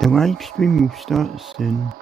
The live stream will start soon.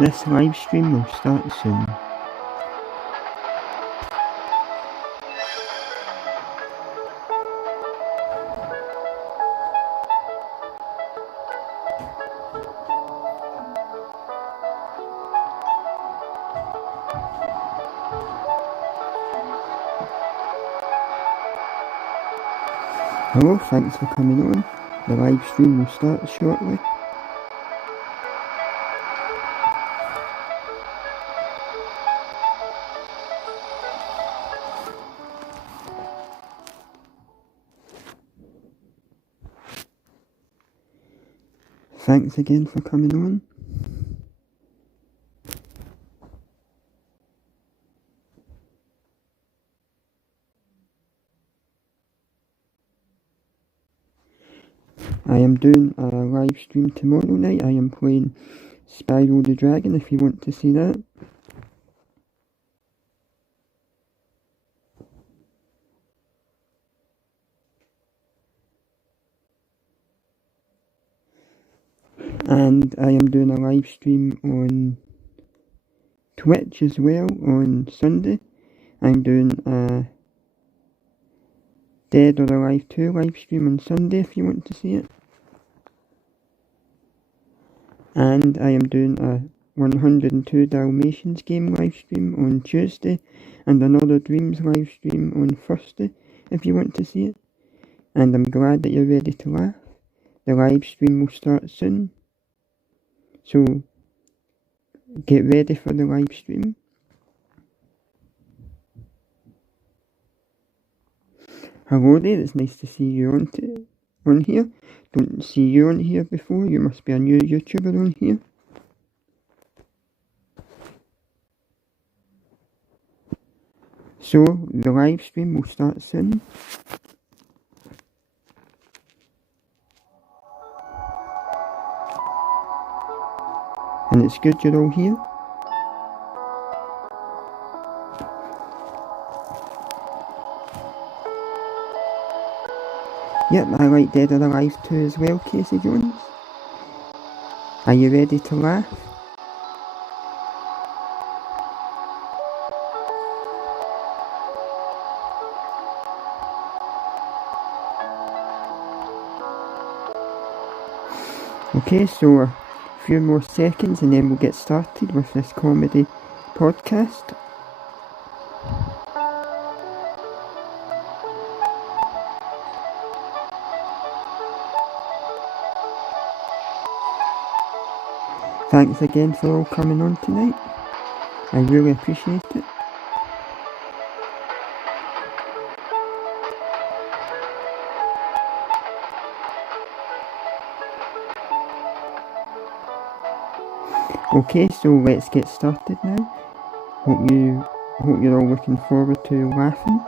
This live stream will start soon. Hello, thanks for coming on. The live stream will start shortly. Thanks again for coming on. I am doing a live stream tomorrow night. I am playing Spyro the Dragon if you want to see that. And I am doing a live stream on Twitch as well on Sunday. I'm doing a Dead or Alive 2 live stream on Sunday if you want to see it. And I am doing a 102 Dalmatians game live stream on Tuesday and another Dreams live stream on Thursday if you want to see it. And I'm glad that you're ready to laugh. The live stream will start soon. So get ready for the live stream. Hello there, it's nice to see you on here. Don't see you on here before, you must be a new YouTuber on here. So the live stream will start soon. And it's good you're all here. Yep, I like Dead or Alive 2 as well, Casey Jones. Are you ready to laugh? Okay, so a few more seconds and then we'll get started with this comedy podcast. Thanks again for all coming on tonight. I really appreciate it. Okay, so let's get started now. Hope you're all looking forward to laughing.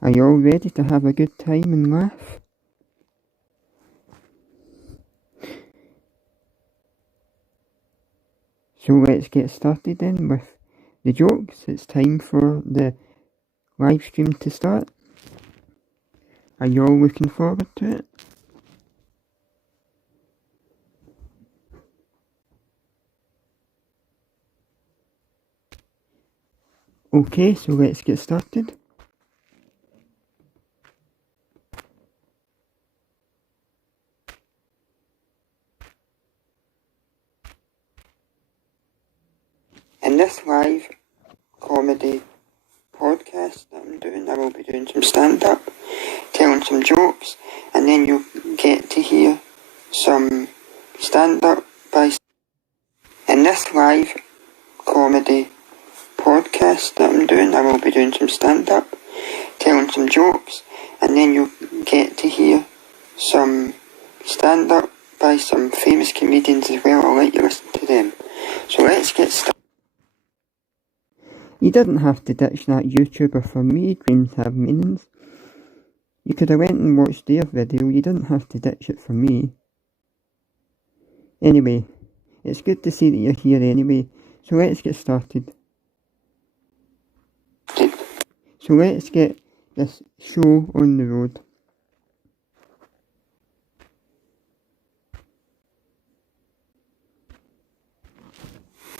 Are you all ready to have a good time and laugh? So let's get started then with the jokes. It's time for the live stream to start. Are you all looking forward to it? Okay, so let's get started. In this live comedy podcast that I'm doing, I will be doing some stand-up, telling some jokes, and then you'll get to hear some stand-up by... In this live comedy podcast that I'm doing, I will be doing some stand-up, telling some jokes, and then you'll get to hear some stand-up by some famous comedians as well. I'll let you listen to them. So let's get started. You didn't have to ditch that YouTuber for me. Dreams have meanings. You could have went and watched their video. You didn't have to ditch it for me. Anyway, it's good to see that you're here anyway. So let's get started. So let's get this show on the road.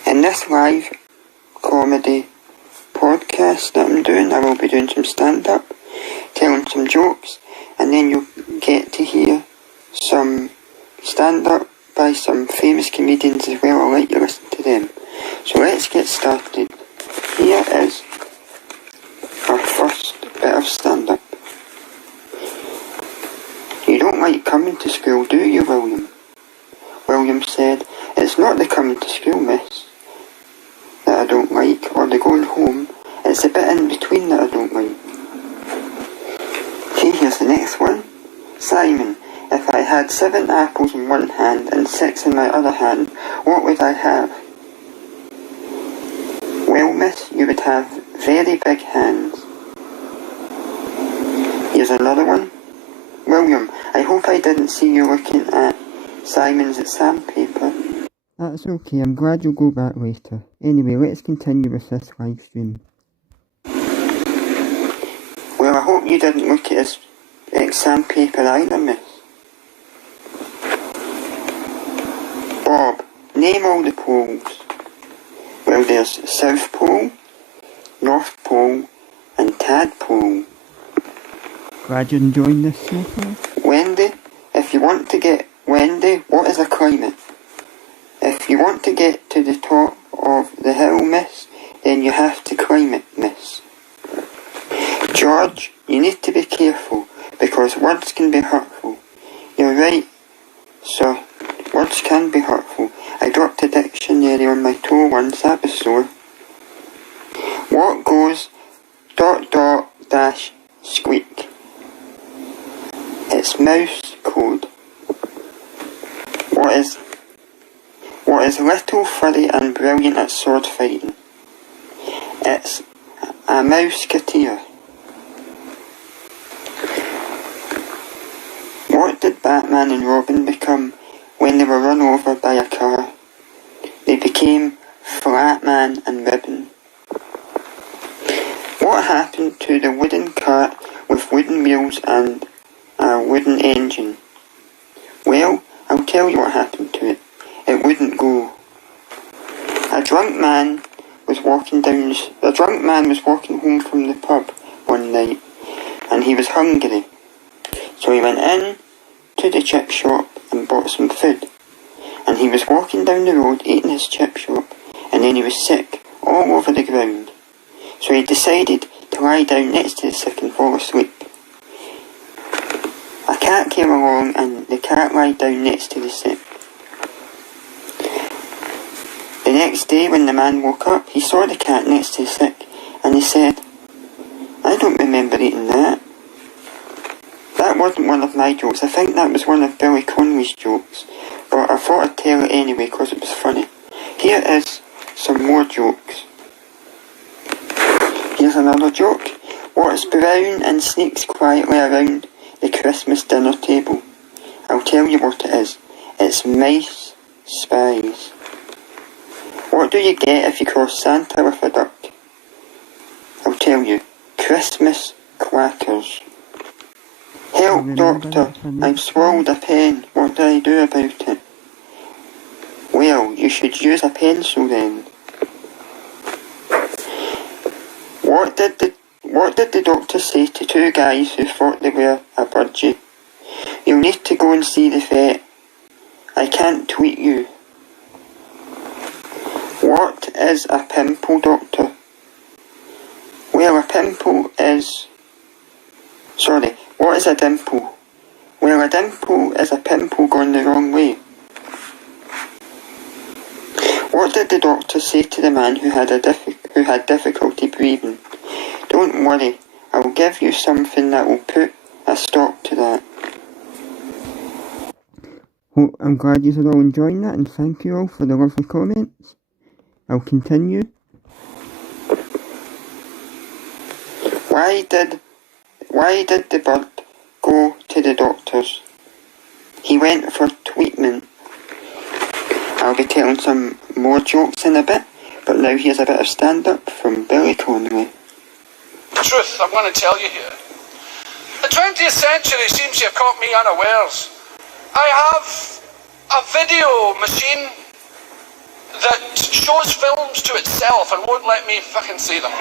In this live comedy podcast that I'm doing, I will be doing some stand-up, telling some jokes, and then you'll get to hear some stand-up by some famous comedians as well. I'll let you listen to them. So let's get started. Here is our first bit of stand-up. You don't like coming to school, do you, William? William said, "It's not the coming to school, miss, that I don't like, or the going home. It's the bit in between that I don't like." Okay, here's the next one. Simon, if I had 7 apples in one hand and 6 in my other hand, what would I have? Well, miss, you would have very big hands. Here's another one. William, I hope I didn't see you looking at Simon's sandpaper. That's okay, I'm glad you'll go back later. Anyway, let's continue with this live stream. Well, I hope you didn't look at his sandpaper either, miss. Bob, name all the poles. Well, there's South Pole, North Pole, and Tadpole. Glad you're enjoying this so far. Wendy, if you want to get... Wendy, what is a climate? If you want to get to the top of the hill, miss, then you have to climb it, miss. George, you need to be careful, because words can be hurtful. You're right, sir. Words can be hurtful. I dropped a dictionary on my toe once, that was sore. What goes ... squeak? It's mouse code. What is little, furry and brilliant at sword fighting? It's a mouseketeer. What did Batman and Robin become when they were run over by a car? They became Flatman and Ribbon. What happened to the wooden cart with wooden wheels and a wooden engine? Well, I'll tell you what happened to it. It wouldn't go. A drunk man was walking home from the pub one night, and he was hungry. So he went in to the chip shop and bought some food. And he was walking down the road eating his chip shop, and then he was sick all over the ground. so he decided to lie down next to the sick and fall asleep. A cat came along and the cat lied down next to the sick. The next day when the man woke up, he saw the cat next to the sick and he said, "I don't remember eating that. That wasn't one of my jokes. I think that was one of Billy Connolly's jokes, but I thought I'd tell it anyway because it was funny. Here is some more jokes. Here's another joke. What is brown and sneaks quietly around the Christmas dinner table? I'll tell you what it is. It's mice spies. What do you get if you cross Santa with a duck? I'll tell you. Christmas quackers. Help, doctor, I've swallowed a pen. What do I do about it? Well, you should use a pencil then. What did the doctor say to two guys who thought they were a budgie? You'll need to go and see the vet. I can't tweet you. What is a pimple, doctor? Well, a pimple is... Sorry, what is a dimple? Well, a dimple is a pimple gone the wrong way. What did the doctor say to the man who had difficulty breathing? Don't worry, I'll give you something that will put a stop to that. Well, I'm glad you're all enjoying that, and thank you all for the lovely comments. I'll continue. Why did the bird go to the doctors? He went for treatment. I'll be telling some more jokes in a bit, but now here's a bit of stand-up from Billy Connolly. The truth I'm going to tell you here. The 20th century seems to have caught me unawares. I have a video machine that shows films to itself and won't let me fucking see them.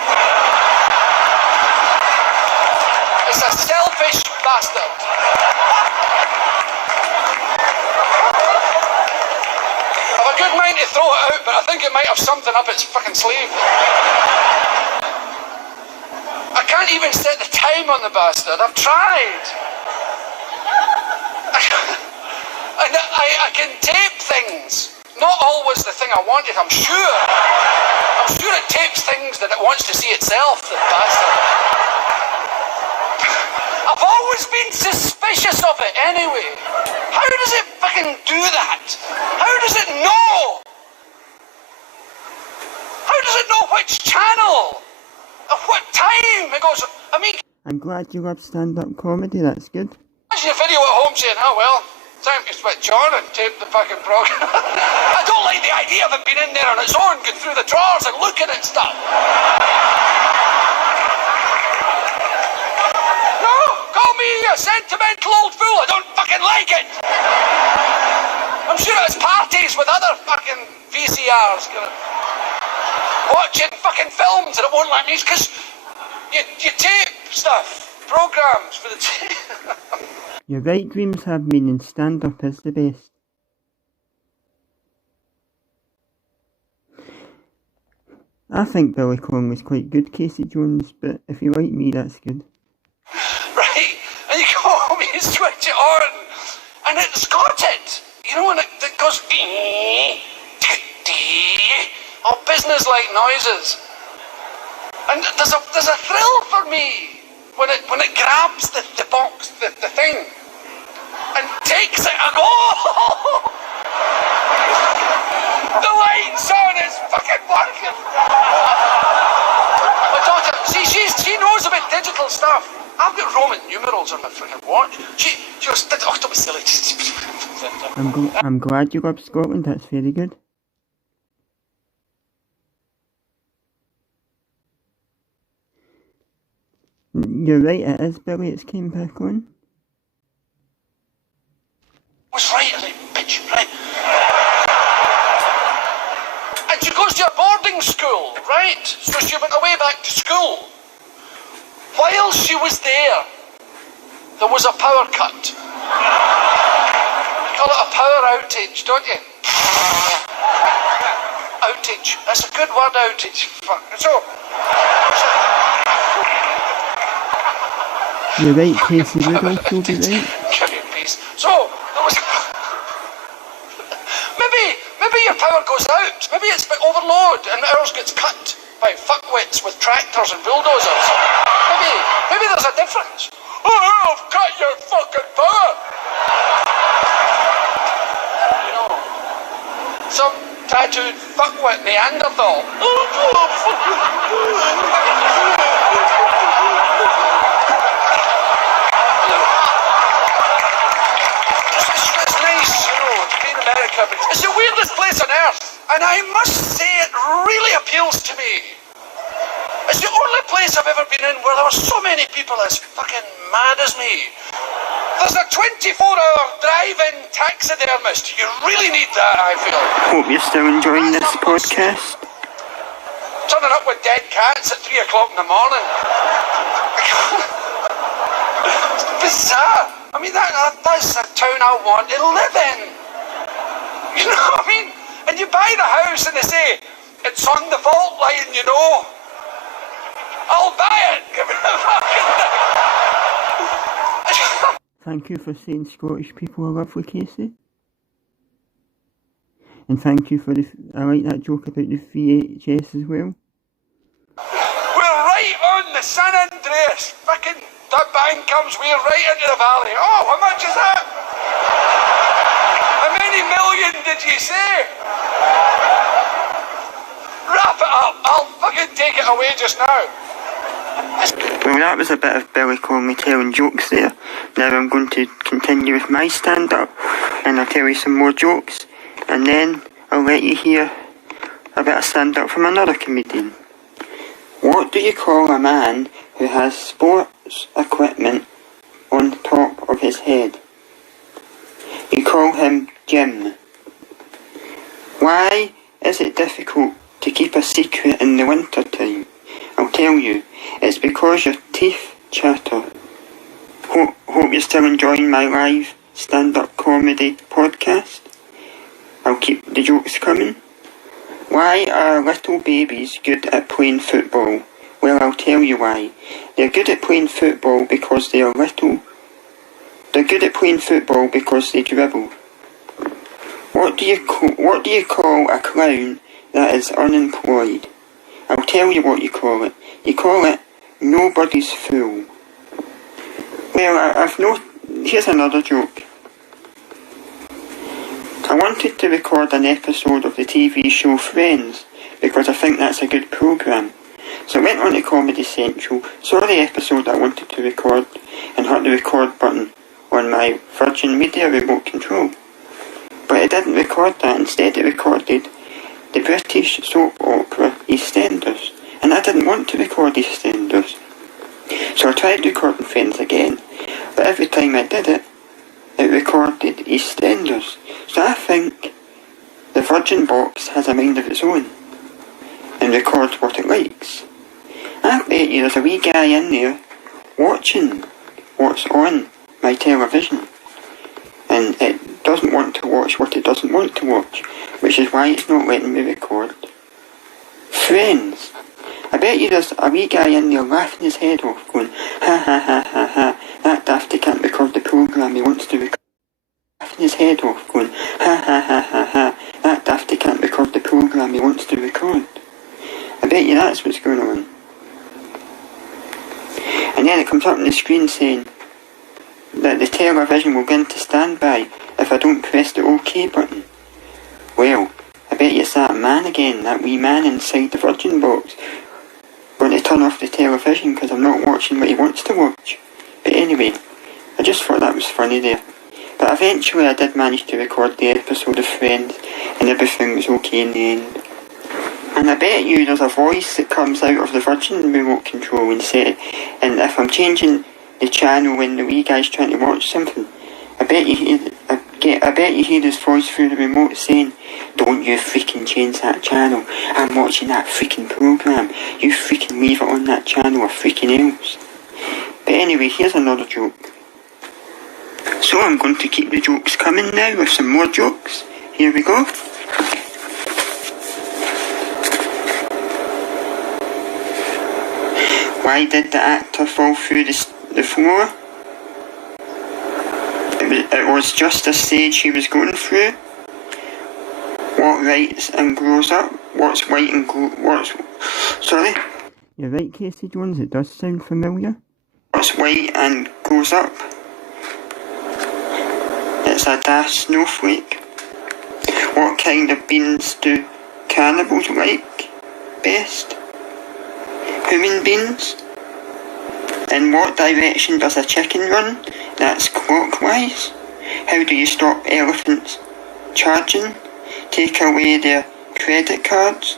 It's a selfish bastard. I've a good mind to throw it out, but I think it might have something up its fucking sleeve. I can't even set the time on the bastard. I've tried. I can tape things. Not always the thing I wanted, I'm sure. I'm sure it tapes things that it wants to see itself, the bastard. I've always been suspicious of it anyway. How does it fucking do that? How does it know? How does it know which channel? At what time? It goes, I mean... I'm glad you love stand-up comedy, that's good. Imagine a video at home saying, oh well, time to switch on and tape the fucking program. I don't like the idea of it being in there on its own, going through the drawers and looking at stuff. No, call me a sentimental old fool, I don't fucking like it. I'm sure it's parties with other fucking VCRs watching fucking films and it won't let me, because you tape stuff, programs for the tape. You're right, dreams have meaning. Stand-up is the best. I think Billy Connolly was quite good, Casey Jones, but if you like me, that's good. Right, and you go home, you switch it on, and it's got it. You know, and it goes... all business-like noises. And there's a thrill for me when it grabs the box, the thing, and takes it. I go, oh! The light's on, it's fucking working. My daughter, see, she knows about digital stuff. I've got Roman numerals on my freaking watch. She goes, oh, don't be silly. I'm glad you love Scotland, that's very good. You're right, it is, Billy, it's came back on. Was right, is it, bitch, right? And she goes to a boarding school, right? So she went away back to school. While she was there was a power cut. You call it a power outage, don't you? Outage. That's a good word, outage. Fuck. So You're right, Casey would also be right. Give me peace. So, there was... maybe your power goes out. Maybe it's by overload and ours gets cut by fuckwits with tractors and bulldozers. Maybe there's a difference. Oh, I've cut your fucking power. You know, some tattooed fuckwit Neanderthal. It's nice, you know, to be in America, but it's the weirdest place on earth, and I must say it really appeals to me. It's the only place I've ever been in where there were so many people as fucking mad as me. There's a 24-hour drive-in taxidermist. You really need that, I feel. Hope you're still enjoying this podcast. Turning up with dead cats at 3 o'clock in the morning. It's bizarre. I mean, that's a town I want to live in. You know what I mean? And you buy the house and they say, it's on the fault line, you know. I'll buy it. Give me the fucking thing. Thank you for saying Scottish people are lovely, Casey. And thank you for I like that joke about the VHS as well. We're right on the San Andreas. Fucking that bang comes, we're right into the valley. Oh, how much is that? How many million did you say? Wrap it up. I'll fucking take it away just now. Well, that was a bit of Billy Connolly telling jokes there. Now I'm going to continue with my stand-up, and I'll tell you some more jokes, and then I'll let you hear a bit of stand-up from another comedian. What do you call a man who has sports equipment on top of his head? You call him Jim. Why is it difficult to keep a secret in the winter time? I'll tell you, it's because your teeth chatter. Hope you're still enjoying my live stand-up comedy podcast. I'll keep the jokes coming. Why are little babies good at playing football? Well, I'll tell you why. They're good at playing football because they are little. They're good at playing football because they dribble. What do you call a clown that is unemployed? I'll tell you what you call it. You call it nobody's fool. Well, here's another joke. I wanted to record an episode of the TV show Friends because I think that's a good programme. So I went on to Comedy Central, saw the episode I wanted to record, and hit the record button on my Virgin Media remote control. But it didn't record that. Instead it recorded the British soap opera EastEnders, and I didn't want to record EastEnders. So I tried recording Friends again, but every time I did it, it recorded EastEnders. So I think the Virgin box has a mind of its own and records what it likes. I bet you there's a wee guy in there watching what's on my television, and it doesn't want to watch what it doesn't want to watch, which is why it's not letting me record Friends. I bet you there's a wee guy in there laughing his head off, going, ha ha ha ha ha, that dafty can't record the programme he wants to record. Laughing his head off, going, ha ha ha ha ha, that dafty can't record the programme he wants to record. I bet you that's what's going on. And then it comes up on the screen saying that the television will go into standby if I don't press the OK button. Well, I bet you it's that man again, that wee man inside the Virgin box, going to turn off the television because I'm not watching what he wants to watch. But anyway, I just thought that was funny there. But eventually I did manage to record the episode of Friends, and everything was okay in the end. And I bet you there's a voice that comes out of the Virgin remote control and if I'm changing the channel when the wee guy's trying to watch something, I bet you hear this voice through the remote saying, "Don't you freaking change that channel. I'm watching that freaking programme. You freaking leave it on that channel or freaking else." But anyway, here's another joke. So I'm going to keep the jokes coming now with some more jokes. Here we go. Why did the actor fall through the floor? It was just a stage he was going through. What writes and grows up? What's white and sorry? You're right, Casey Jones, it does sound familiar. What's white and grows up? It's a dash snowflake. What kind of beans do cannibals like best? Human beans? In what direction does a chicken run? That's clockwise. How do you stop elephants charging? Take away their credit cards?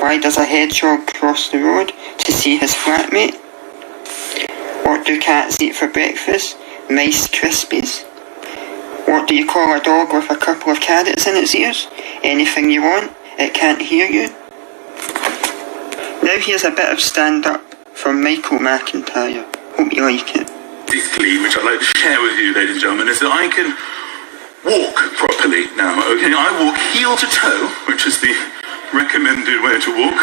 Why does a hedgehog cross the road to see his flatmate? What do cats eat for breakfast? Rice Krispies. What do you call a dog with a couple of carrots in its ears? Anything you want, it can't hear you. Now here's a bit of stand-up from Michael McIntyre. Hope you like it. Basically, which I'd like to share with you, ladies and gentlemen, is that I can walk properly now, okay? I walk heel to toe, which is the recommended way to walk.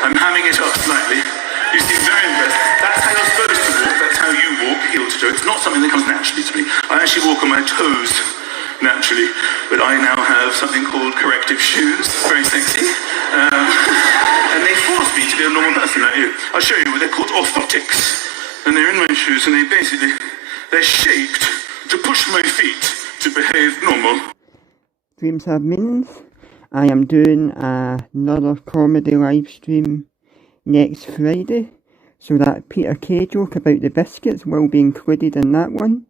I'm hamming it up slightly. You seem very impressed. That's how you're supposed to walk. That's how you walk, heel to toe. It's not something that comes naturally to me. I actually walk on my toes naturally, but I now have something called corrective shoes. Very sexy. And they force me to be a normal person like you. I'll show you. They're called orthotics. And they're in my shoes, and they're shaped to push my feet to behave normal. Dreams have meanings. I am doing another comedy live stream next Friday, so that Peter Kay joke about the biscuits will be included in that one.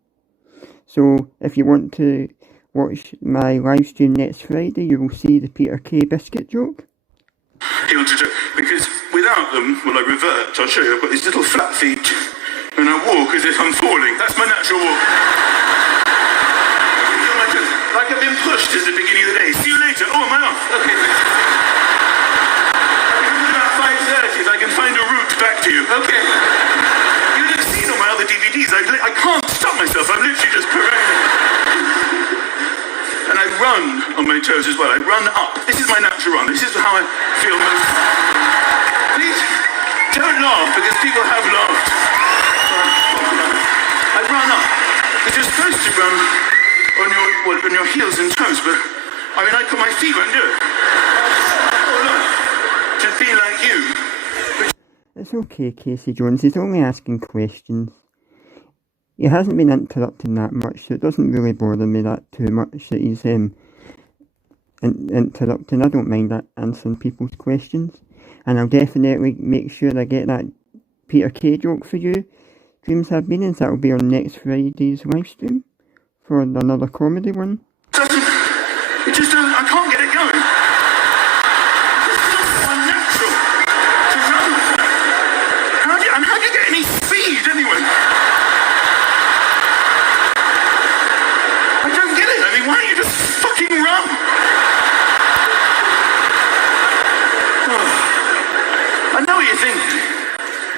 So if you want to watch my live stream next Friday, you will see the Peter Kay biscuit joke. Because without them, well, I revert. I'll show you. I've got these little flat feet, and I walk as if I'm falling. That's my natural walk. Like I've been pushed at the beginning of the day. See you later. Oh, am I off? Okay. About 5:30, I can find a route back to you. Okay. You'd have seen on my other DVDs. I can't stop myself. I'm literally just parading. And I run on my toes as well. I run up. This is my natural run. This is how I feel most. Please don't laugh, because people have laughed. I run up. Because you're supposed to run on your heels and toes, but I put my feet won't do it. Oh, look. To be like you. It's okay, Casey Jones. He's only asking questions. He hasn't been interrupting that much, so it doesn't really bother me that too much that he's interrupting. I don't mind that answering people's questions, and I'll definitely make sure I get that Peter Kay joke for you. Dreams have meanings. That'll be on next Friday's live stream for another comedy one. I can't get it going. It's not unnatural to run. How do you get any speed anyway? I don't get it. Why don't you just fucking run? Oh. I know what you're thinking.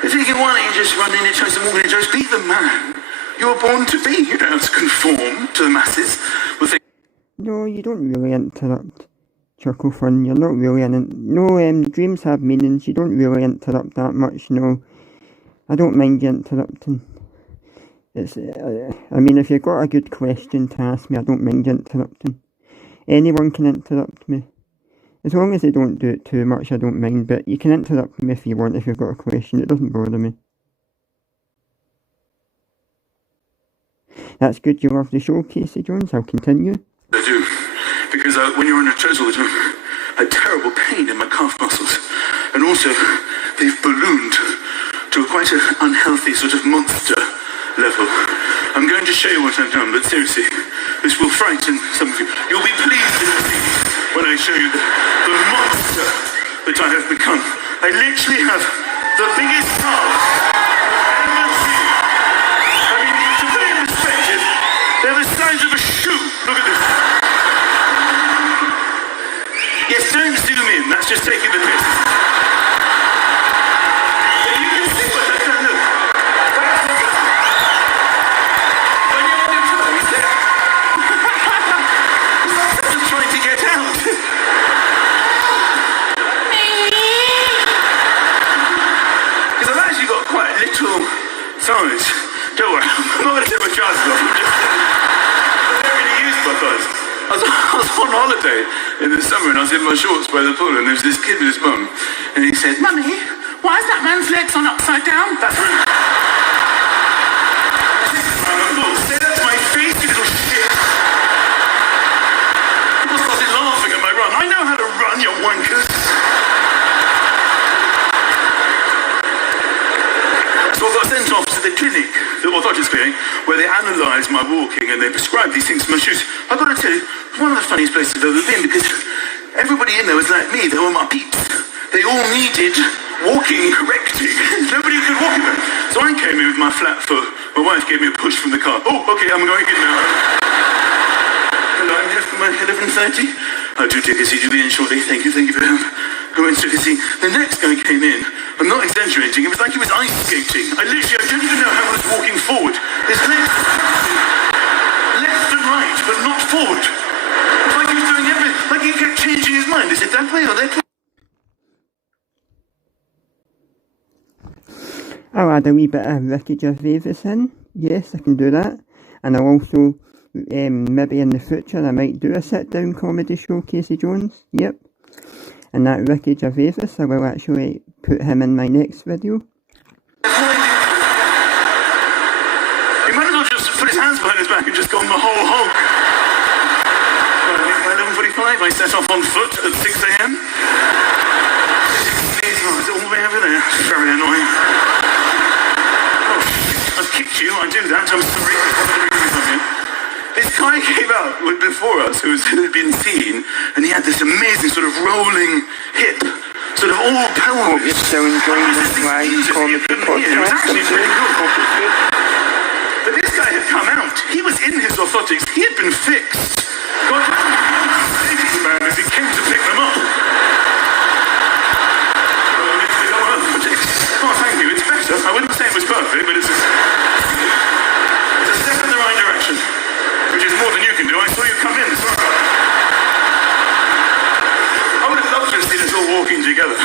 You're thinking, why don't you just run in your toes and walk in your toes? Be the man you were born to be. You don't have to conform to the masses. No, you don't really interrupt Chuckle Fun. You're not really dreams have meanings. You don't really interrupt that much. No, I don't mind you interrupting. It's, if you've got a good question to ask me, I don't mind you interrupting. Anyone can interrupt me. As long as they don't do it too much, I don't mind. But you can interrupt me if you want, if you've got a question. It doesn't bother me. That's good. You love the show, Casey Jones. I'll continue. I do, because when you're on your toes all the time, I had terrible pain in my calf muscles, and also they've ballooned to quite an unhealthy sort of monster level. I'm going to show you what I've done, but seriously, this will frighten some of you. You'll be pleased to see when I show you the monster that I have become. I literally have the biggest calves I've ever seen. To put it in perspective, they're the size of a shoe. Look at this. Yes, don't zoom in. That's just taking the piss. But you can see what I've done. Look. When you're on your toes, I'm just trying to get out. not going to take my trousers off. I don't really use my thighs. I was on holiday in the summer and I was in my shorts by the pool and there was this kid with his mum and he said, "Mummy, why is that man's legs on upside down?" That's rude. Say that to my face, you little shit. People started laughing at my run. I know how to run, you wankers. So I got sent off to the clinic, the orthotics clinic, where they analysed my walking and they prescribed these things for my shoes. I've got to tell you, one of the funniest places I've ever been because everybody in there was like me. They were my peeps. They all needed walking correcting. Nobody could walk in there. So I came in with my flat foot. My wife gave me a push from the car. "Oh, okay, I'm going in now." Hello, I'm here for my 11:30. I'll do take a seat. You'll be in shortly. Thank you for help. I went to see. The next guy came in. I'm not exaggerating. It was like he was ice skating. I don't even know how I was walking forward. His legs were left and right, but not forward. It was like he was doing everything. Like he kept changing his mind. Is it that way or that way? I'll add a wee bit of Ricky Gervais in. Yes, I can do that. And I'll also, maybe in the future, I might do a sit-down comedy show, Casey Jones. Yep. And that Ricky Gervais, I will actually put him in my next video. He might as well just put his hands behind his back and just go on the whole hog. By 11:45, I set off on foot at 6 a.m. It's all the way over there. Very annoying. I've kicked you, I do that, I'm sorry. This guy came out before us who had been seen, and he had this amazing sort of rolling hip, sort of all pelvic. Hope you're still enjoying this live comedy podcast. It was actually pretty good. But this guy had come out, he was in his orthotics, he had been fixed. God, man, as he came to pick them up. Oh, thank you, it's better. I wouldn't say it was perfect, but it's a step in the right direction. Which is more than you can do. I saw you come in. Sorry. I would have loved to have seen us all walking together.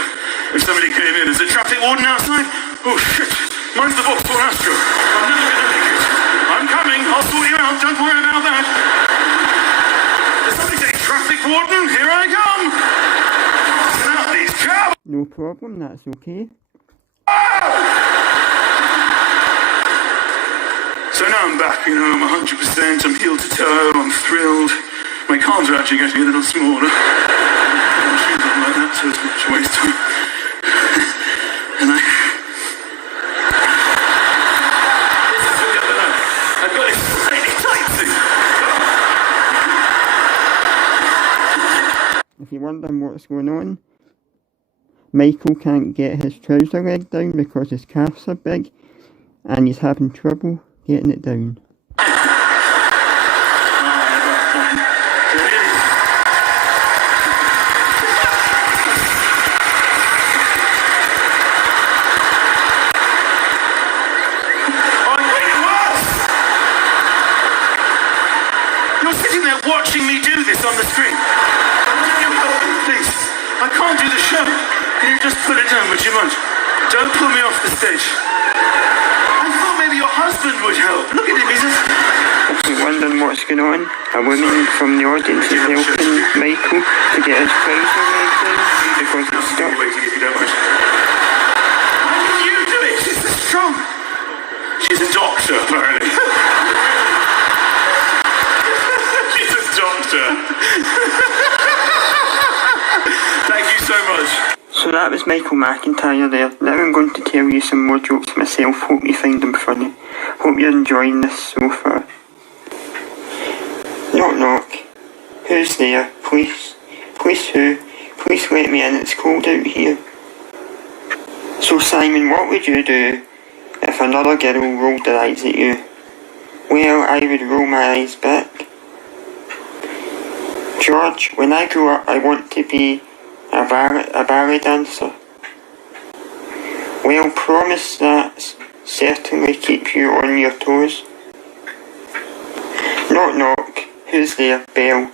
If somebody came in, is the traffic warden outside? Oh shit, mine's the Vauxhall Astro. I'm never going to make it. I'm coming, I'll sort you out, don't worry about that. Did somebody say traffic warden? Here I come. Now these cars. No problem, that's okay. So now I'm back, I'm 100%, I'm heel to toe, I'm thrilled. My calves are actually getting a little smaller. Shoes on like that, so it's much waste time. And I've got this slightly tight thing. If you're wondering what's going on, Michael can't get his trouser leg down because his calves are big and he's having trouble getting it down. You're sitting there watching me do this on the screen. Can you help me, please? I can't do the show. Can you just put it down, would you mind? Don't pull me off the stage. I thought maybe your husband would help. Look at him, he's just... If you're wondering what's going on, a woman from the audience is helping Michael to get his trouser leg down because it's stuck. Waiting if you don't mind. How can you do it? She's so strong. She's a doctor, apparently. She's a doctor. Thank you so much. So that was Michael McIntyre there. Now I'm going to tell you some more jokes myself. Hope you find them funny. Hope you're enjoying this so far. Knock knock. Who's there? Please? Please who? Please let me in, it's cold out here. So Simon, what would you do if another girl rolled her eyes at you? Well, I would roll my eyes back. George, when I grow up I want to be a ballet dancer. Well, promise that certainly keep you on your toes. Knock knock. Who's there? Bell.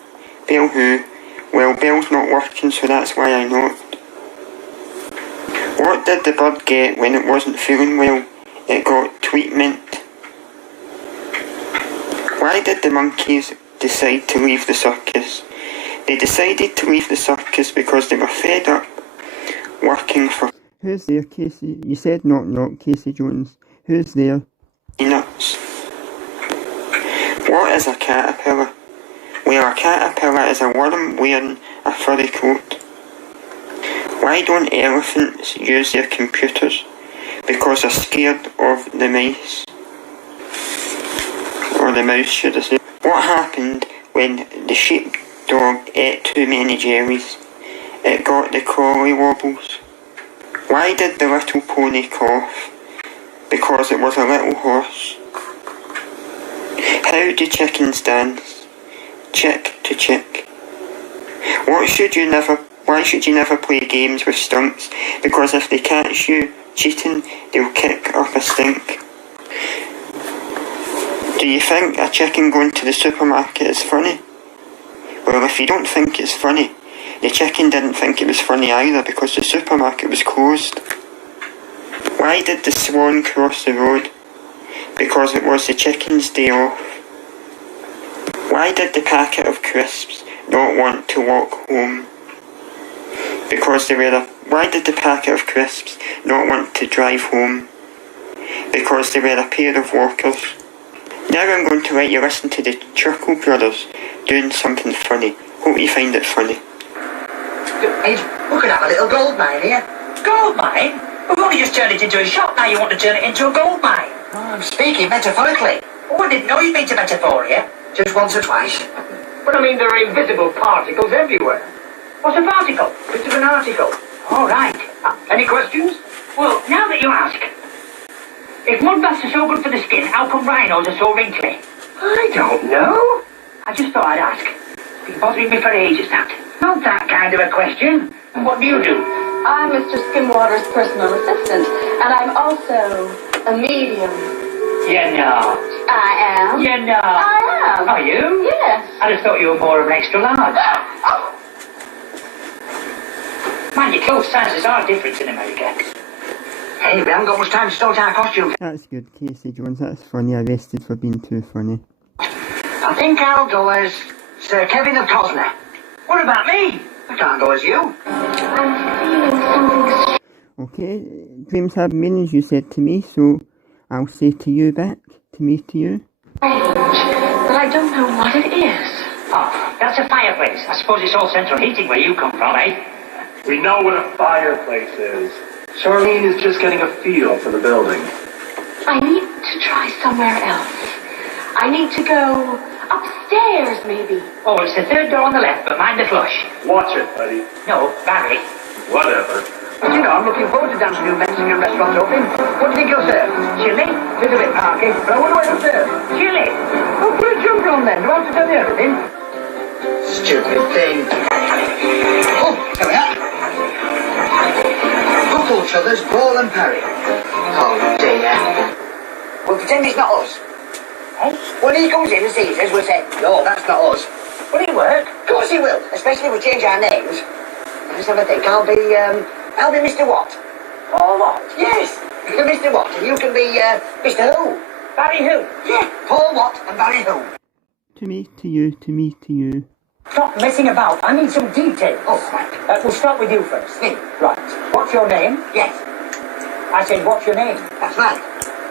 Bell who? Well, Bell's not working, so that's why I knocked. What did the bird get when it wasn't feeling well? It got tweetment. Why did the monkeys decide to leave the circus? They decided to leave the circus because they were fed up working for... Who's there, Casey? You said knock knock, Casey Jones. Who's there? Nuts. What is a caterpillar? Well, a caterpillar is a worm wearing a furry coat. Why don't elephants use their computers? Because they're scared of the mice. Or the mouse, should I say. What happened when the sheepdog ate too many jellies? It got the collie wobbles. Why did the little pony cough? Because it was a little horse. How do chickens dance? Chick to chick. Why should you never play games with stunks? Because if they catch you cheating, they'll kick up a stink. Do you think a chicken going to the supermarket is funny? Well, if you don't think it's funny, the chicken didn't think it was funny either because the supermarket was closed. Why did the swan cross the road? Because it was the chicken's day off. Why did the packet of crisps not want to walk home? Because they were a... Why did the packet of crisps not want to drive home? Because they were a pair of walkers. Now I'm going to let you listen to the Chuckle Brothers doing something funny. Hope you find it funny. Hey, we could have a little gold mine here. Gold mine? We've only just turned it into a shop, now you want to turn it into a gold mine. Oh, I'm speaking metaphorically. Oh, I didn't know you'd been to Metaphoria. Just once or twice. But I mean, there are invisible particles everywhere. What's a particle? Bit of an article. All right. Any questions? Well, now that you ask, if mud baths are so good for the skin, how come rhinos are so wrinkly? I don't know. I just thought I'd ask. It's been bothering me for ages, that. Not that kind of a question. And what do you do? I'm Mr. Skimwater's personal assistant, and I'm also a medium. You're not. I am. You're not. I am. Are you? Yes. I just thought you were more of an extra large. Mind your clothes sizes are different in America. Hey, we haven't got much time to sort our costumes. That's good, Casey Jones. That's funny. Arrested for being too funny. I think I'll go as Sir Kevin of Cosner. What about me? I can't go as you. I'm feeling something. Okay, dreams have meanings, you said to me, so I'll say to you back. To me, to you. Strange, but I don't know what it is. Oh, that's a fireplace. I suppose it's all central heating where you come from, eh? We know what a fireplace is. Charlene is just getting a feel for the building. I need to try somewhere else. I need to go upstairs, maybe. Oh, it's the third door on the left, but mind the flush. Watch it, buddy. No, Barry. Whatever. But you know, I'm looking forward to dancing in Mexican restaurants open. What do you think you'll serve? Chili? Little bit parky, but I wonder what you'll serve. Chili? Oh, put a jumper on then. Do I have to tell you everything? Stupid thing. Oh, there we are. Buckle Brothers, Ball and Parry. Oh dear. We'll pretend it's not us. Eh? When he comes in and sees us, we'll say, no, that's not us. Will it work? Of course he will, especially if we change our names. Let's have a think. I'll be Mr. Watt. Oh, what? Yes, you can be Mr. Watt, and you can be Mr. Who. Barry who? Yeah, Paul Watt and Barry Who. To me, to you, to me, to you. Stop messing about. I need some details. Oh, right. We'll start with you first. Me. Right. What's your name? Yes, I said, what's your name? that's right.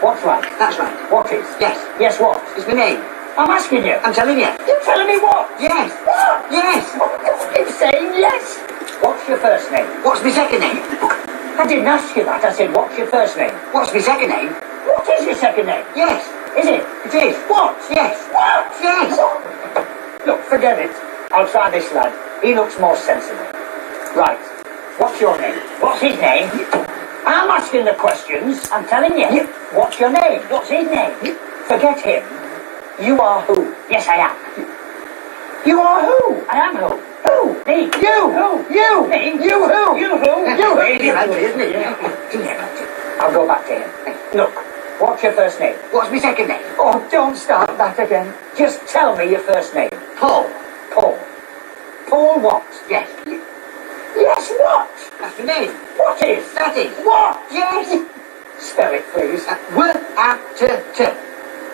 What's right? That's right. What is? Yes, Yes, what? it's my name. I'm asking you. I'm telling you. You're telling me what? Yes. What? Yes. You're saying yes. What's your first name? What's my second name? I didn't ask you that. I said, what's your first name? What's my second name? What is your second name? Yes, Is it? it is. What? Yes. What? Yes. Look, forget it. I'll try this lad. He looks more sensible. Right. What's your name? What's his name? I'm asking the questions. I'm telling you. What's your name? What's his name? Forget him. You are who? Yes, I am. You are who? I am who? Who? Me. You. Who? You. Me. You who? You who? You who? Easy, man, isn't it? I'll go back to him. Look, what's your first name? What's my second name? Oh, don't start that again. Just tell me your first name. Paul. Paul. Paul what? Yes. Yes, what? That's my name. What is? That is. What? Yes. Spell it, please. W-A-T-T.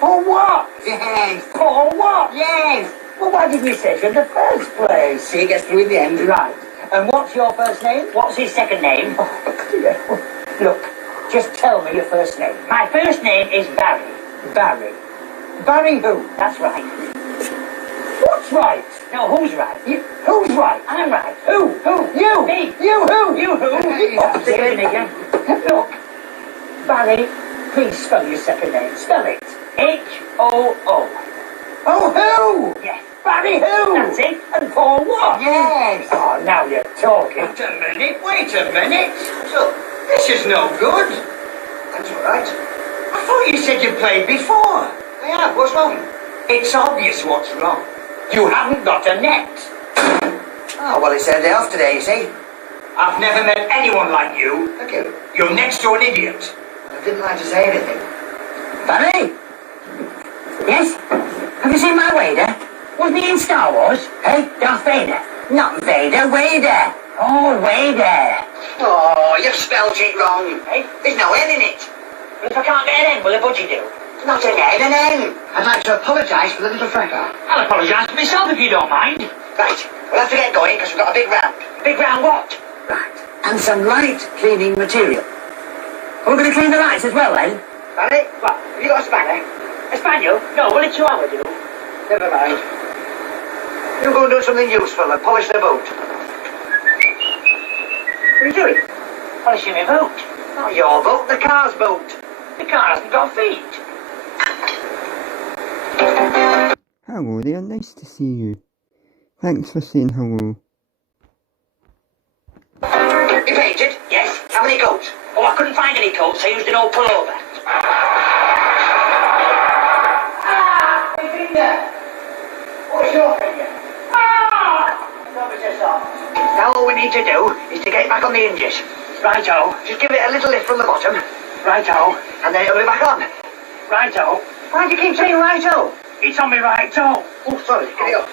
For what? Yes. For what? Yes. Well, why didn't you say so in the first place? See, he gets through in the end. Right. And what's your first name? What's his second name? Oh, dear. Look, just tell me your first name. My first name is Barry. Barry. Barry who? That's right. What's right? No, who's right? Who's right? I'm right. Who? You? Me. You who? You who? Oh, Dear dear. nigger. Look, Barry, please spell your second name. Spell it. H-O-O. Oh, who? Yes. Barry who? That's it. And for what? Yes. Oh, now you're talking. Wait a minute. So, this is no good. That's all right. I thought you said you played before. I have. What's wrong? It's obvious what's wrong. You haven't got a net. Oh, well, it's their day off today, you see. I've never met anyone like you. Thank you. You're next to an idiot. I didn't like to say anything. Barry? Yes? Have you seen my wader? Wasn't he in Star Wars? Hey, Darth Vader? Not Vader, Wader. Oh, Wader. Oh, you've spelled it wrong. Hey? There's no N in it. Well, if I can't get an N, will a budgie do? Not an N, an N. I'd like to apologise for the little fracas. I'll apologise for myself if you don't mind. Right. We'll have to get going because we've got a big round. Big round what? Right. And some light cleaning material. We're going to clean the lights as well, then? Barry? What? Have you got a spanner? A spaniel? No, will a chihuahua do? Never mind. You go and do something useful and polish the boat. What are you doing? Polishing my boat. Not your boat, the car's boat. The car hasn't got feet. Hello there, nice to see you. Thanks for saying hello. You painted? Yes. How many coats? Oh, I couldn't find any coats, so I used an old pullover. Ah! My finger! What's your finger? Ah! Now all we need to do is to get it back on the hinges. Righto. Just give it a little lift from the bottom. Righto. And then it'll be back on. Righto. Why do you keep saying righto? It's on me right toe. Oh, sorry. Get it up.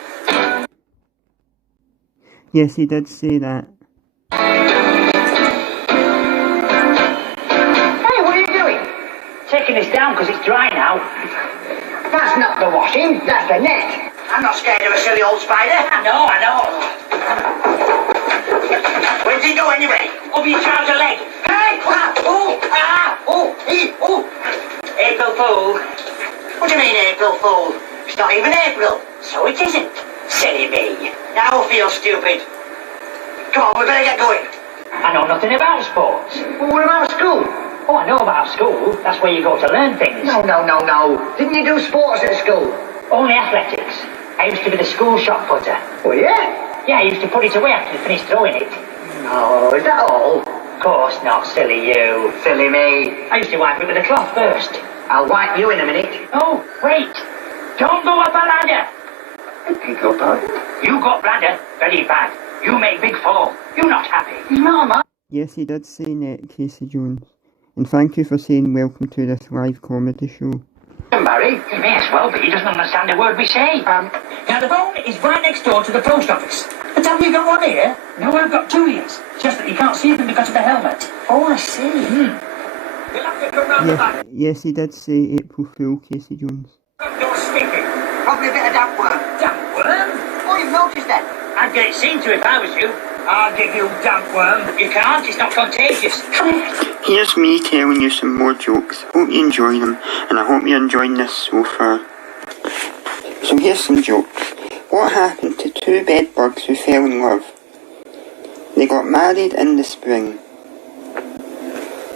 Yes, he did say that. Hey, what are you doing? Taking this down because it's dry now. That's not the washing, that's the net. I'm not scared of a silly old spider. I know. Where did he go anyway? Over your trouser leg. Hey! April Fool. What do you mean, April Fool? It's not even April. So it isn't. Silly me. Now I feel stupid. Come on, we better get going. I know nothing about sports. Well, what about school? Oh, I know about school. That's where you go to learn things. No. Didn't you do sports at school? Only athletics. I used to be the school shot putter. Oh, yeah? Yeah, I used to put it away after you finished throwing it. No, is that all? Of course not, silly you. Silly me. I used to wipe it with a cloth first. I'll wipe you in a minute. Oh, wait. Don't go up a ladder. I think up a... You got bladder. Very bad. You make big fall. You're not happy. Mama. Yes, he did say net, Casey Jones. And thank you for saying welcome to this live comedy show. Barry, he may as well be. He doesn't understand a word we say. Now the phone is right next door to the post office. But have you got one here? No, I've got two ears. Just that you can't see them because of the helmet. Oh, I see. You'll have to come round the back. Yes, he did say April Fool, Casey Jones. You're stinking. Probably a bit of damp worm. Damp worm? Oh, you've noticed that? I'd get it seen to if I was you. I'll give you damp worm. You can't, it's not contagious. Here's me telling you some more jokes. Hope you enjoy them, and I hope you're enjoying this so far. So here's some jokes. What happened to two bedbugs who fell in love? They got married in the spring.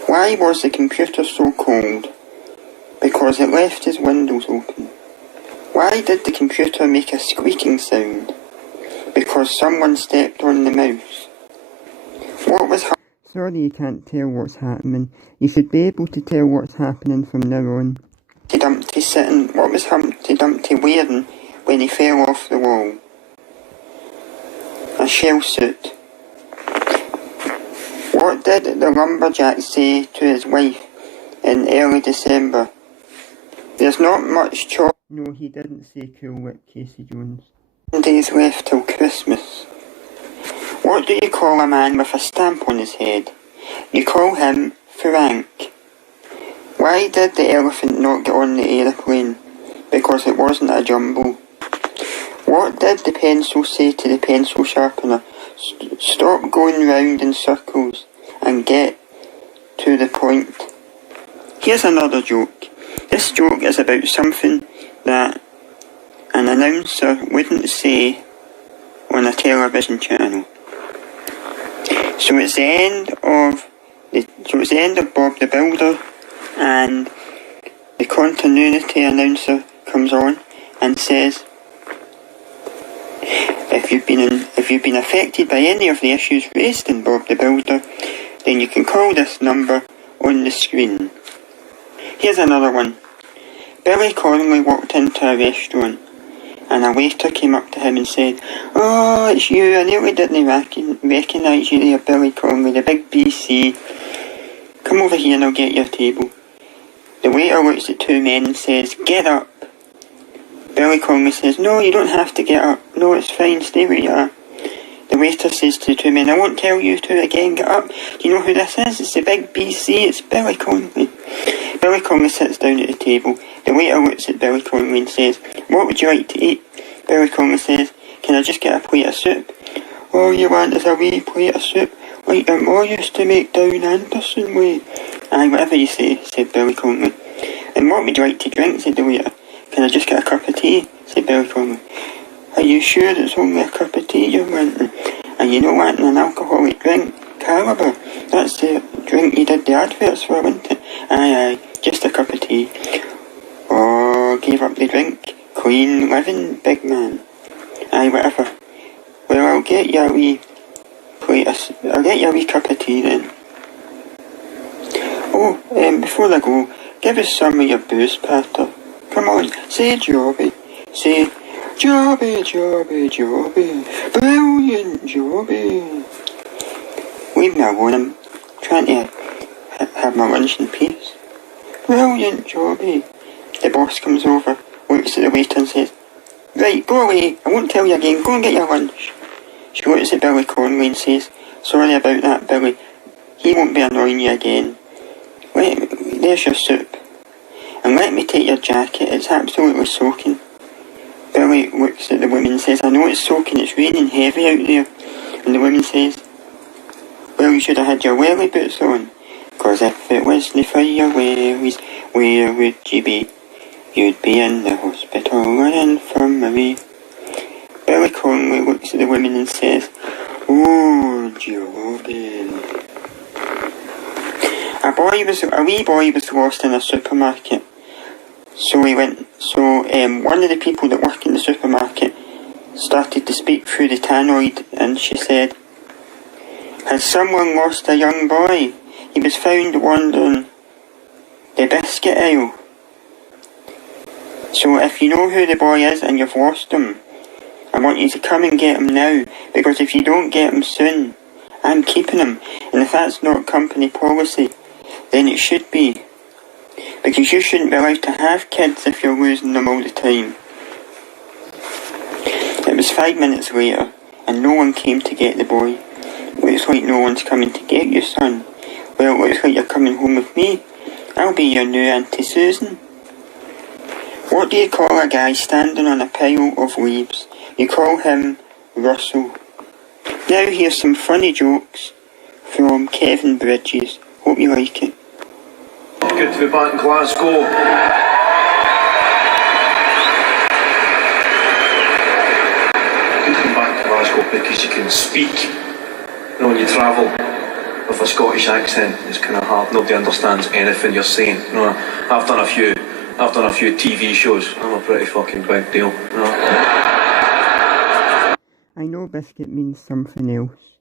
Why was the computer so cold? Because it left his windows open. Why did the computer make a squeaking sound? Because someone stepped on the mouse. What was Sorry you can't tell what's happening. You should be able to tell what's happening from now on. Humpty Dumpty sitting. What was Humpty Dumpty wearing when he fell off the wall? A shell suit. What did the lumberjack say to his wife in early December? There's not much chocolate. No, he didn't say Cool Whip, Casey Jones. Days left till Christmas. What do you call a man with a stamp on his head? You call him Frank. Why did the elephant not get on the aeroplane? because it wasn't a jumble. What did the pencil say to the pencil sharpener? Stop going round in circles and get to the point. Here's another joke. This joke is about something that an announcer wouldn't say on a television channel. So it's the end of Bob the Builder, and the continuity announcer comes on and says, if you've been affected by any of the issues raised in Bob the Builder, then you can call this number on the screen. Here's another one. Billy Connolly walked into a restaurant, and a waiter came up to him and said, "Oh, it's you, I nearly didn't recognise you there, Billy Connolly, the big BC. Come over here and I'll get your table." The waiter looks at two men and says, "Get up." Billy Connolly says, "No, you don't have to get up. No, it's fine, stay where you are." The waiter says to the two men, "I won't tell you to again, get up. Do you know who this is? It's the big BC, it's Billy Connolly." Billy Connolly sits down at the table. The waiter looks at Billy Connolly and says, "What would you like to eat?" Billy Connolly says, "Can I just get a plate of soup?" "All you want is a wee plate of soup, like your ma used to make down Anderson way." "Aye, whatever you say," said Billy Connolly. "And what would you like to drink?" said the waiter. "Can I just get a cup of tea?" said Billy Connolly. "Are you sure it's only a cup of tea you're wanting? And you not wanting an alcoholic drink? Calibre, that's the drink you did the adverts for, wasn't it?" Aye, just a cup of tea." "Oh, gave up the drink. Clean living, big man." "Aye, whatever. Well, I'll get you a wee cup of tea then." "Oh, before I go, give us some of your booze, Pater. Come on, say Jobby. Say, Jobby, Jobby, Jobby. Brilliant, Jobby." "Leave me alone, I'm trying to have my lunch in peace." "Brilliant, Jobby." The boss comes over, looks at the waiter and says, "Right, go away, I won't tell you again, go and get your lunch." She looks at Billy Connolly and says, "Sorry about that, Billy. He won't be annoying you again. There's your soup. And let me take your jacket, it's absolutely soaking." Billy looks at the woman and says, "I know it's soaking, it's raining heavy out there." And the woman says, "Well, you should have had your welly boots on, 'cause if it wasn't for your wellies, where would you be? You'd be in the hospital or infirmary." Billy Connolly looks at the woman and says, "Oh, Jobby." A wee boy was lost in a supermarket. So one of the people that work in the supermarket started to speak through the tannoy, and she said, "Has someone lost a young boy? He was found wandering the biscuit aisle. So if you know who the boy is and you've lost him, I want you to come and get him now, because if you don't get him soon, I'm keeping him. And if that's not company policy, then it should be. Because you shouldn't be allowed to have kids if you're losing them all the time." It was 5 minutes later, and no one came to get the boy. "Looks like no one's coming to get you, son." "Well, looks like you're coming home with me. I'll be your new Auntie Susan." What do you call a guy standing on a pile of leaves? You call him Russell. Now here's some funny jokes from Kevin Bridges. Hope you like it. Good to be back in Glasgow. Good to be back to Glasgow because you can speak. You know, when you travel with a Scottish accent, it's kind of hard. Nobody understands anything you're saying. You know, I've done a few TV shows. I'm a pretty fucking big deal. You know? I know biscuit means something else.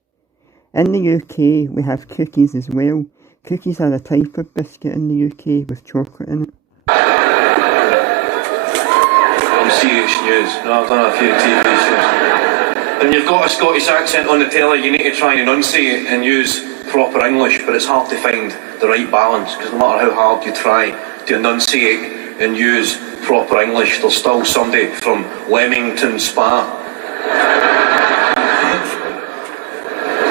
In the UK, we have cookies as well. Cookies are a type of biscuit in the UK with chocolate in it. I'm serious news. No, I've done a few TV shows. When you've got a Scottish accent on the telly, you need to try and enunciate and use proper English, but it's hard to find the right balance, because no matter how hard you try to enunciate and use proper English, there's still somebody from Leamington Spa.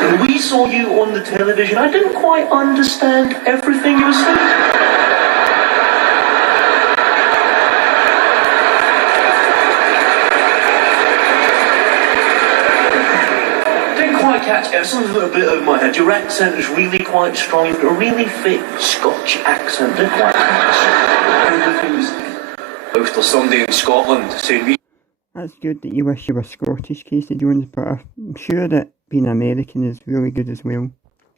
When we saw you on the television, I didn't quite understand everything you were saying. It's a little bit of my head. Your accent is really quite strong. You've got a really thick Scotch accent. They're quite nice. If there's somebody in Scotland saying, That's good that you wish you were Scottish, Casey Jones, but I'm sure that being American is really good as well.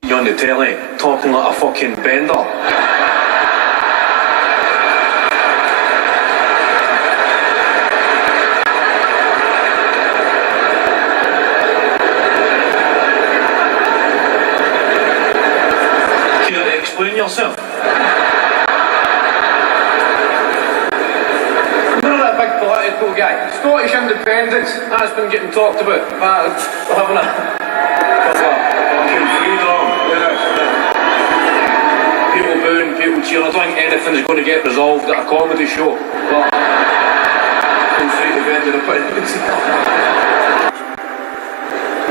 you're on the telly talking like a fucking bender. Care to explain yourself? Political guy. Scottish independence, that's been getting talked about. We're having a Fucking freedom. People booing, people cheering. I don't think anything's going to get resolved at a comedy show. But feel free to vent your opinions.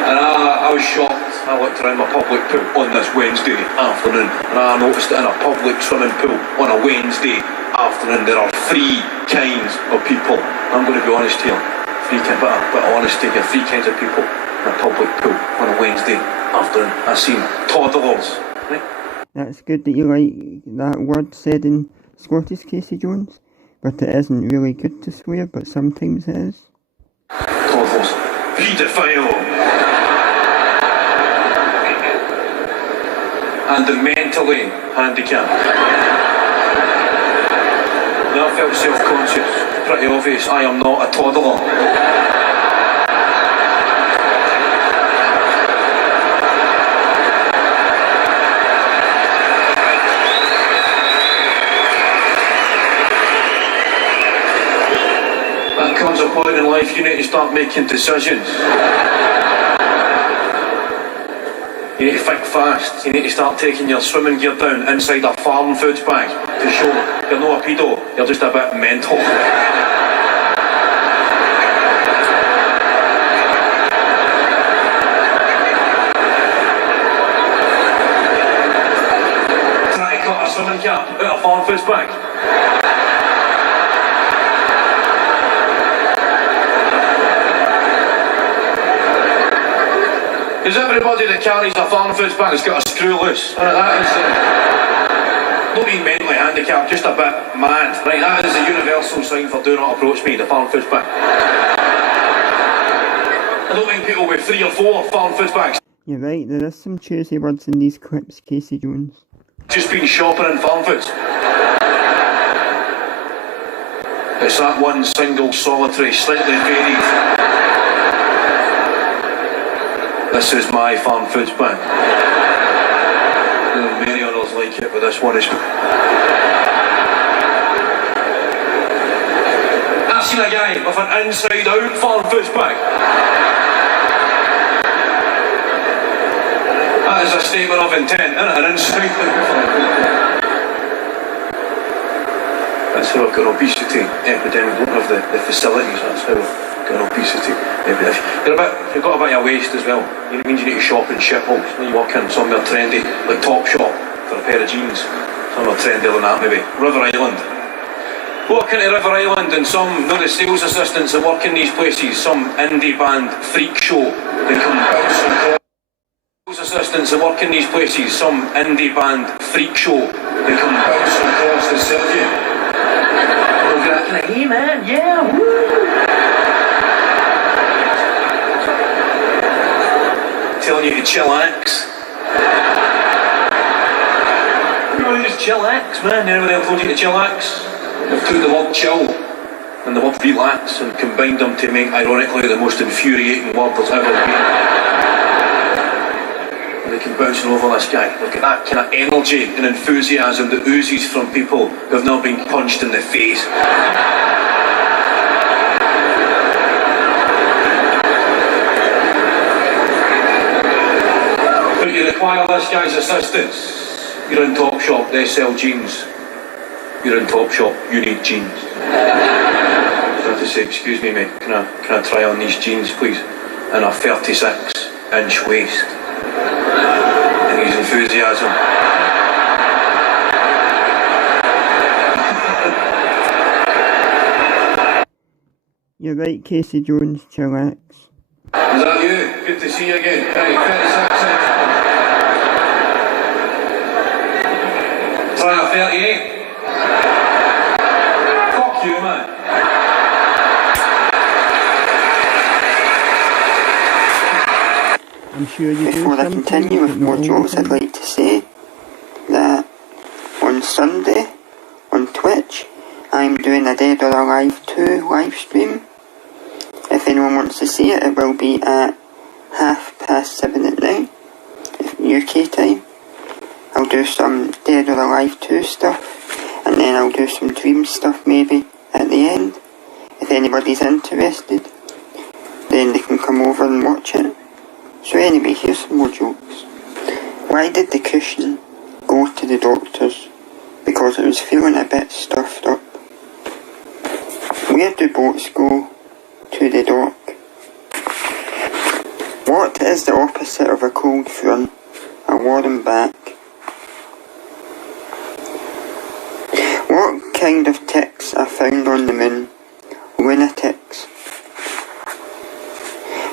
And I was shocked. I looked around my public pool on this Wednesday afternoon, and I noticed that in a public swimming pool on a Wednesday afternoon there are three kinds of people. I'm going to be honest here. Bit of honesty here. Three kinds of people in a public pool on a Wednesday afternoon. I've seen toddlers. Right? That's good that you like that word said in Scottish, Casey Jones, but it isn't really good to swear, but sometimes it is. Toddlers. Paedophile. And the mentally handicapped. Now I felt self-conscious. Pretty obvious, I am not a toddler. There comes a point in life you need to start making decisions. You need to think fast. You need to start taking your swimming gear down inside a farm foods bag to show you're not a pedo, you're just a bit mental. Try to cut a swimming cap out of a farm foods bag. Because everybody that carries a farm foods bag has got a screw loose. And that is, not being mentally handicapped, just a bit mad. Right, that is a universal sign for do not approach me, the farm foods bag. I don't think people with 3 or 4 farm foods bags. You're right, there is some choosy words in these clips, Casey Jones. Just been shopping in farm foods. It's that one single, solitary, slightly varied. This is my farm foods bag. There are many others like it, but this one is. I've seen a guy with an inside-out farm foods bag. That is a statement of intent, isn't it? An inside-out. That's how I've got obesity epidemic. We don't have the facilities. That's how I've got obesity epidemic. You've got a bit of waste as well. It means you need to shop in shitholes. When you walk in somewhere trendy, like Topshop, for a pair of jeans. Somewhere trendier than that maybe. River Island. Walk into River Island and some, the sales assistants that work in these places, some indie band freak show, they come bouncing across. Sales assistants that work in these places, some indie band freak show, they come bouncing across to serve you. Like, hey man, yeah, woo! Telling you to chillax. You just chillax, man. Anybody else told you to chillax? They've took the word chill and the word relax and combined them to make, ironically, the most infuriating word there's ever been. And they can bounce over this guy. Look at that kind of energy and enthusiasm that oozes from people who have now been punched in the face. But you require this guy's assistance. You're in Topshop, they sell jeans. You're in Topshop, you need jeans. I have to say, excuse me mate, can I try on these jeans please? In a 36-inch waist. And his enthusiasm. You're right, Casey Jones, chillax. Is that you? Good to see you again. Right, 36 seconds. Try a 38. Fuck you, man. I'm sure you Before I continue with more jokes, I'd like to say that on Sunday on Twitch I'm doing a Dead or Alive 2 live stream. If anyone wants to see it, it will be at 7:30 at night, UK time. I'll do some Dead or Alive 2 stuff, and then I'll do some Dream stuff maybe at the end. If anybody's interested, then they can come over and watch it. So anyway, here's some more jokes. Why did the cushion go to the doctors? Because it was feeling a bit stuffed up. Where do boats go? To the dock. What is the opposite of a cold front? A warm back. What kind of ticks are found on the moon? Lunatics.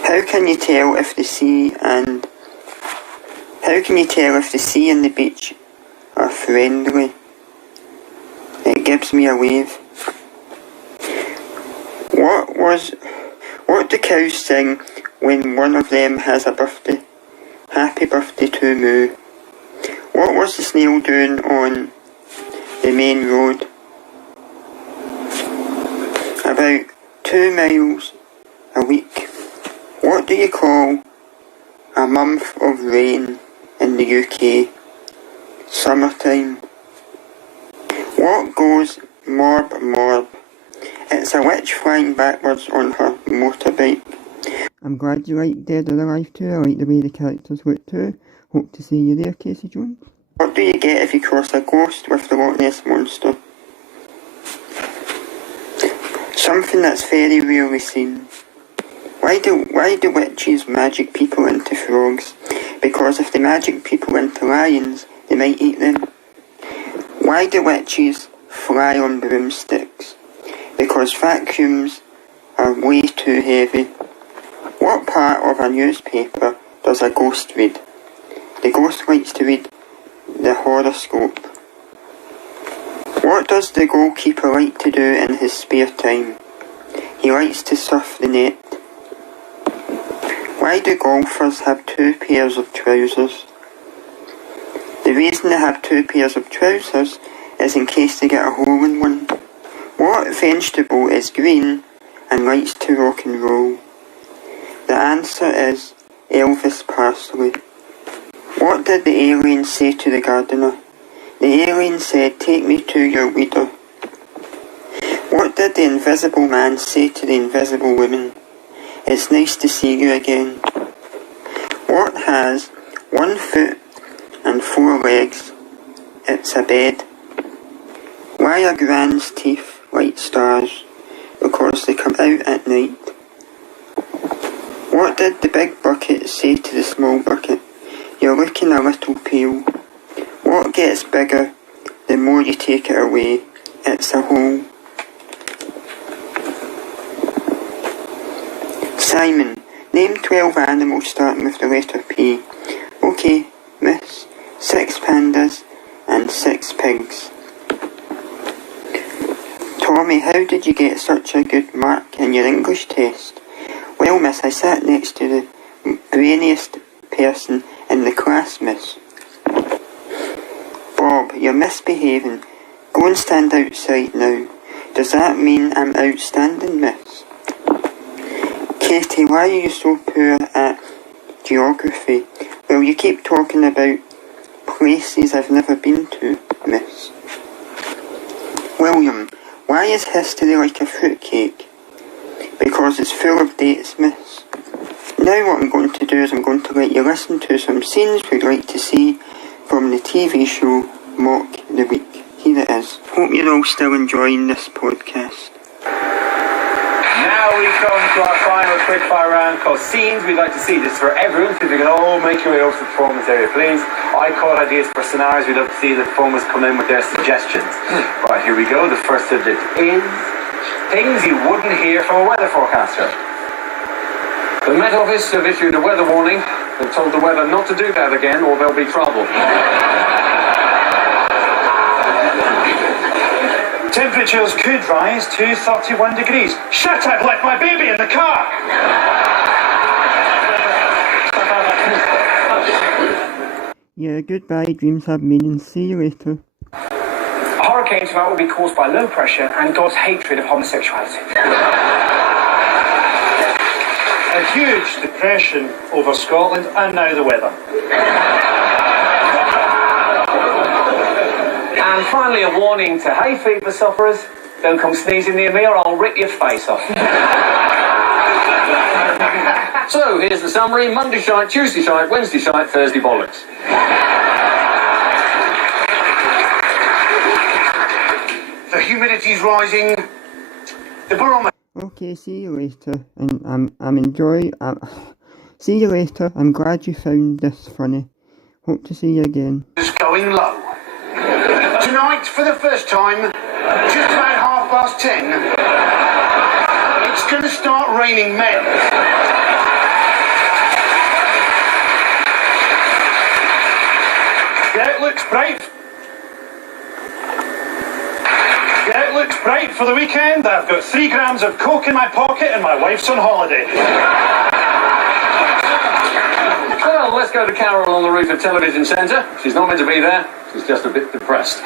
How can you tell if the sea and the beach are friendly? It gives me a wave. What do cows sing when one of them has a birthday? Happy birthday to Moo. What was the snail doing on the main road? About 2 miles a week. What do you call a month of rain in the UK? Summertime. What goes morb morb? It's a witch flying backwards on her motorbike. I'm glad you liked Dead or Alive 2. I like the way the characters look too. Hope to see you there, Casey Jones. What do you get if you cross a ghost with the Loch Ness Monster? Something that's very rarely seen. Why do witches magic people into frogs? Because if they magic people into lions, they might eat them. Why do witches fly on broomsticks? Because vacuums are way too heavy. What part of a newspaper does a ghost read? The ghost likes to read the horoscope. What does the goalkeeper like to do in his spare time? He likes to surf the net. Why do golfers have 2 pairs of trousers? The reason they have 2 pairs of trousers is in case they get a hole in one. What vegetable is green and likes to rock and roll? The answer is Elvis Presley. What did the alien say to the gardener? The alien said, "Take me to your weeder." What did the invisible man say to the invisible woman? "It's nice to see you again." What has 1 foot and 4 legs? It's a bed. Why are Gran's teeth like stars? Because they come out at night. What did the big bucket say to the small bucket? "You're looking a little pale." What gets bigger the more you take it away? It's a hole. Simon, name 12 animals starting with the letter P. Okay, miss. 6 pandas and 6 pigs. Tommy, how did you get such a good mark in your English test? Well, miss, I sat next to the brainiest person in the class, miss. Bob, you're misbehaving. Go and stand outside now. Does that mean I'm outstanding, miss? Katie, why are you so poor at geography? Well, you keep talking about places I've never been to, miss. William, why is history like a fruitcake? Because it's full of dates, miss. Now what I'm going to do is I'm going to let you listen to some scenes we'd like to see from the TV show Mock the Week. Here it is. Hope you're all still enjoying this podcast. Now we come to our final quickfire round called Scenes We'd Like to See. This is for everyone, so you can all make your way over to the performance area, please. I call ideas for scenarios. We'd love to see the performers come in with their suggestions. Right, here we go. The first subject is things you wouldn't hear from a weather forecaster. The Met Office have issued a weather warning. They've told the weather not to do that again or there'll be trouble. Temperatures could rise to 31 degrees. Shit, I've left my baby in the car! Yeah, goodbye, dreams have meaning. See you later. A hurricane tonight will be caused by low pressure and God's hatred of homosexuality. A huge depression over Scotland, and now the weather. And finally, a warning to hay fever sufferers. Don't come sneezing near me or I'll rip your face off. So, here's the summary. Monday shite, Tuesday shite, Wednesday shite, Thursday bollocks. The humidity's rising. The barometer... Okay, see you later. And see you later. I'm glad you found this funny. Hope to see you again. ...is going low. Tonight, for the first time, just about 10:30, it's going to start raining men. Yeah, it looks bright. Yeah, it looks bright for the weekend. I've got 3 grams of coke in my pocket and my wife's on holiday. Well, let's go to Carol on the roof of Television Centre. She's not meant to be there. She's just a bit depressed.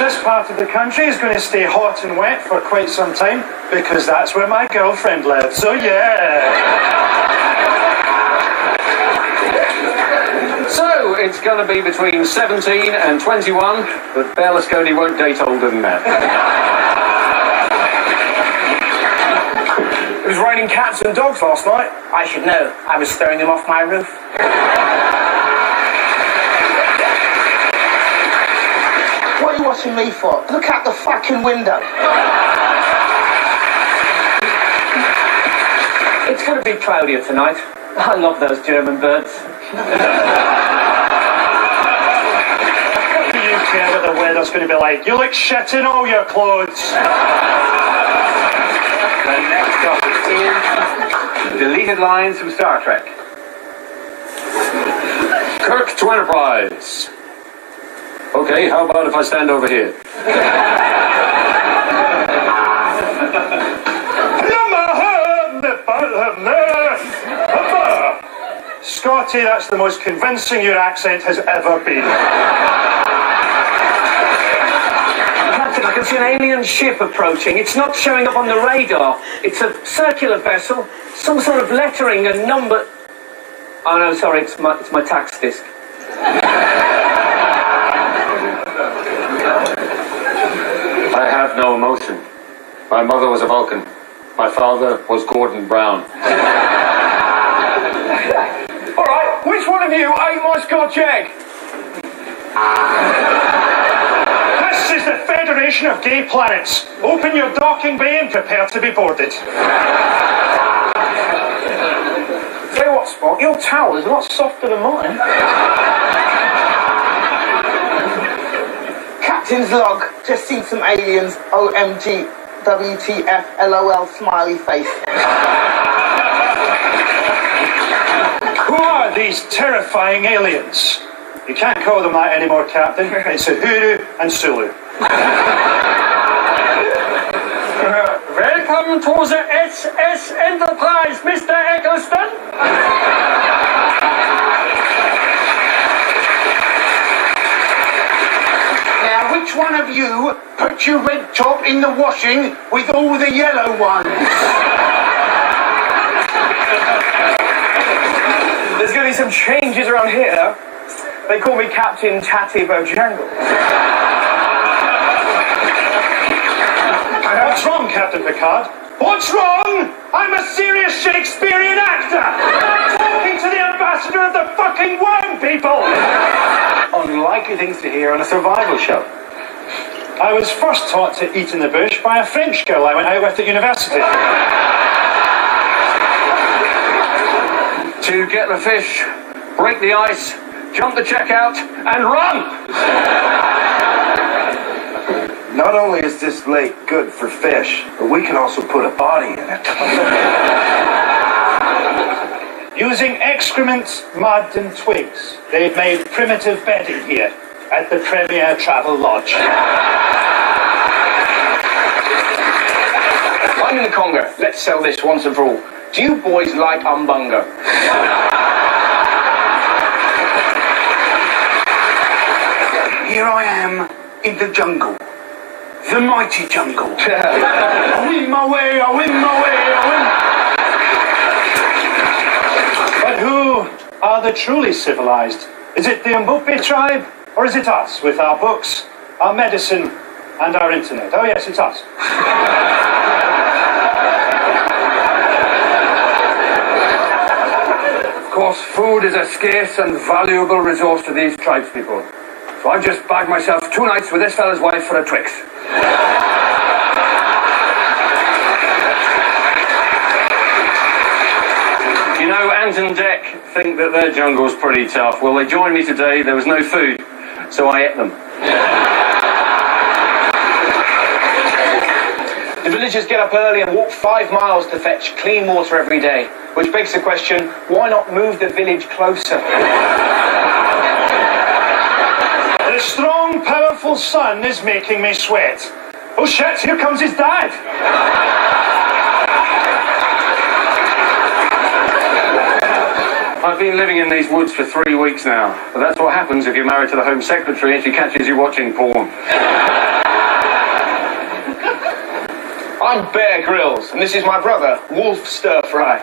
This part of the country is going to stay hot and wet for quite some time because that's where my girlfriend lives. So yeah. So, it's going to be between 17 and 21, but Berlusconi won't date older than that. It was raining cats and dogs last night. I should know. I was throwing them off my roof. What are you watching me for? Look out the fucking window. It's going to be cloudier tonight. I love those German birds. What do you care what the weather's going to be like? You look shit in all your clothes. The next up is deleted lines from Star Trek. Kirk to Enterprise. Okay, how about if I stand over here? Scotty, that's the most convincing your accent has ever been. Captain, I can see an alien ship approaching. It's not showing up on the radar. It's a circular vessel, some sort of lettering and number... Oh no, sorry, it's my tax disc. I have no emotion. My mother was a Vulcan. My father was Gordon Brown. All right, which one of you ate my Scotch egg? This is the Federation of Gay Planets. Open your docking bay and prepare to be boarded. Tell you what, Spock, your towel is a lot softer than mine. Captain's log. Just seen some aliens. OMG. WTF. LOL. Smiley face. Who are these terrifying aliens? You can't call them that anymore, Captain. It's Uhuru and Sulu. Welcome to the SS Enterprise, Mr. Eccleston. Now, which one of you put your red top in the washing with all the yellow ones? There's going to be some changes around here. They call me Captain Tatty Bojangles. What's wrong, Captain Picard? What's wrong? I'm a serious Shakespearean actor! Talking to the ambassador of the fucking worm people! Unlikely things to hear on a survival show. I was first taught to eat in the bush by a French girl I went out with at university. To get the fish, break the ice, jump the checkout, and run! Not Not only is this lake good for fish, but we can also put a body in it. Using excrement, mud and twigs, they've made primitive bedding here at the Premier Travel Lodge. I'm in the Congo. Let's sell this once and for all. Do you boys like umbungo? Here I am in the jungle. The mighty jungle. I win my way, I win my way, I But who are the truly civilized? Is it the Mbupi tribe, or is it us with our books, our medicine, and our internet? Oh yes, it's us. Of course, food is a scarce and valuable resource to these tribespeople. So I've just bagged myself 2 nights with this fella's wife for a Twix. You know, Ant and Dec think that their jungle's pretty tough. Well, they joined me today. There was no food, so I ate them. The villagers get up early and walk 5 miles to fetch clean water every day, which begs the question, why not move the village closer? The strong, powerful sun is making me sweat. Oh shit, here comes his dad. I've been living in these woods for 3 weeks now, but that's what happens if you're married to the Home Secretary and she catches you watching porn. I'm Bear Grylls, and this is my brother, Wolf Stir Fry.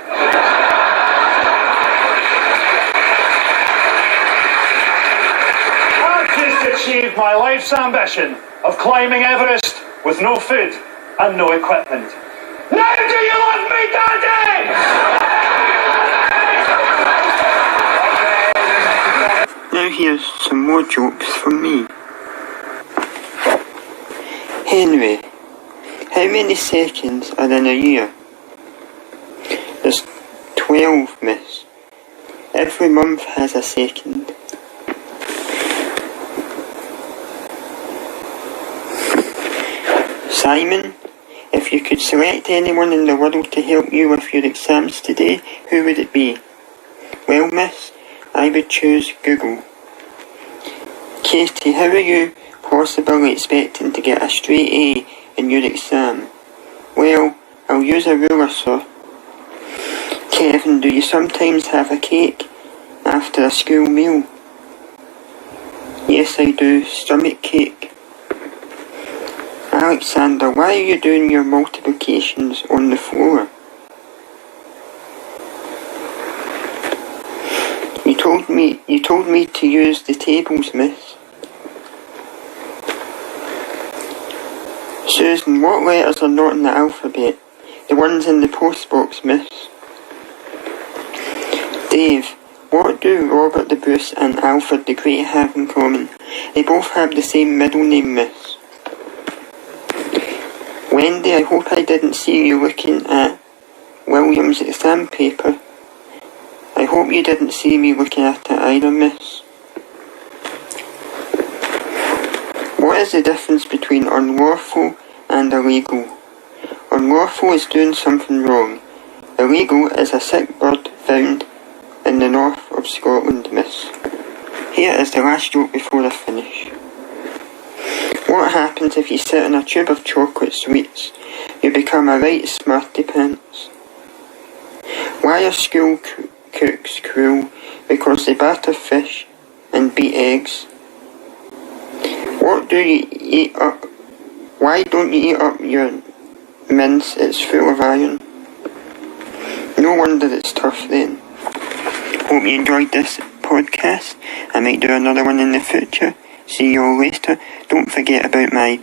I've just achieved my life's ambition of climbing Everest with no food and no equipment. Now do you love me, Daddy? Now here's some more jokes from me. Henry, how many seconds are in a year? There's 12, miss. Every month has a second. Simon, if you could select anyone in the world to help you with your exams today, who would it be? Well, miss, I would choose Google. Katie, how are you possibly expecting to get a straight A in your exam? Well, I'll use a ruler, sir. Kevin, do you sometimes have a cake after a school meal? Yes, I do. Stomach cake. Alexander, why are you doing your multiplications on the floor? You told me to use the tables, miss. Susan, what letters are not in the alphabet? The ones in the postbox, miss. Dave, what do Robert the Bruce and Alfred the Great have in common? They both have the same middle name, miss. Wendy, I hope I didn't see you looking at William's exam paper. I hope you didn't see me looking at it either, miss. What is the difference between unlawful and illegal? Unlawful is doing something wrong. Illegal is a sick bird found in the north of Scotland, miss. Here is the last joke before I finish. What happens if you sit in a tube of chocolate sweets? You become a right smarty pants. Why are school cooks cruel? Because they batter fish and beat eggs. What do you eat up? Why don't you eat up your mince? It's full of iron. No wonder it's tough then. Hope you enjoyed this podcast. I might do another one in the future. See you all later. Don't forget about my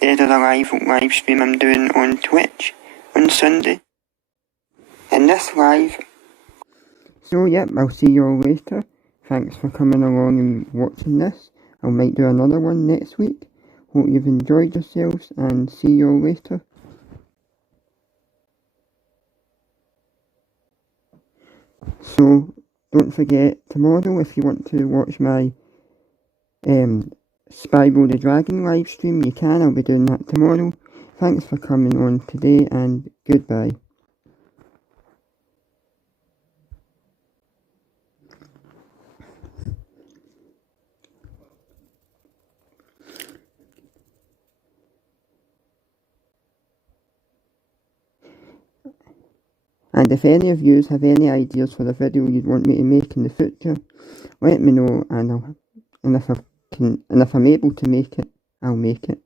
Dead or Alive live stream I'm doing on Twitch on Sunday. And this live. So yep, I'll see you all later. Thanks for coming along and watching this. I might do another one next week. Hope you've enjoyed yourselves and see you all later. So don't forget tomorrow if you want to watch my Spyro the Dragon live stream, you can. I'll be doing that tomorrow. Thanks for coming on today, and goodbye. And if any of you have any ideas for a video you'd want me to make in the future, let me know, and if I'm able to make it, I'll make it.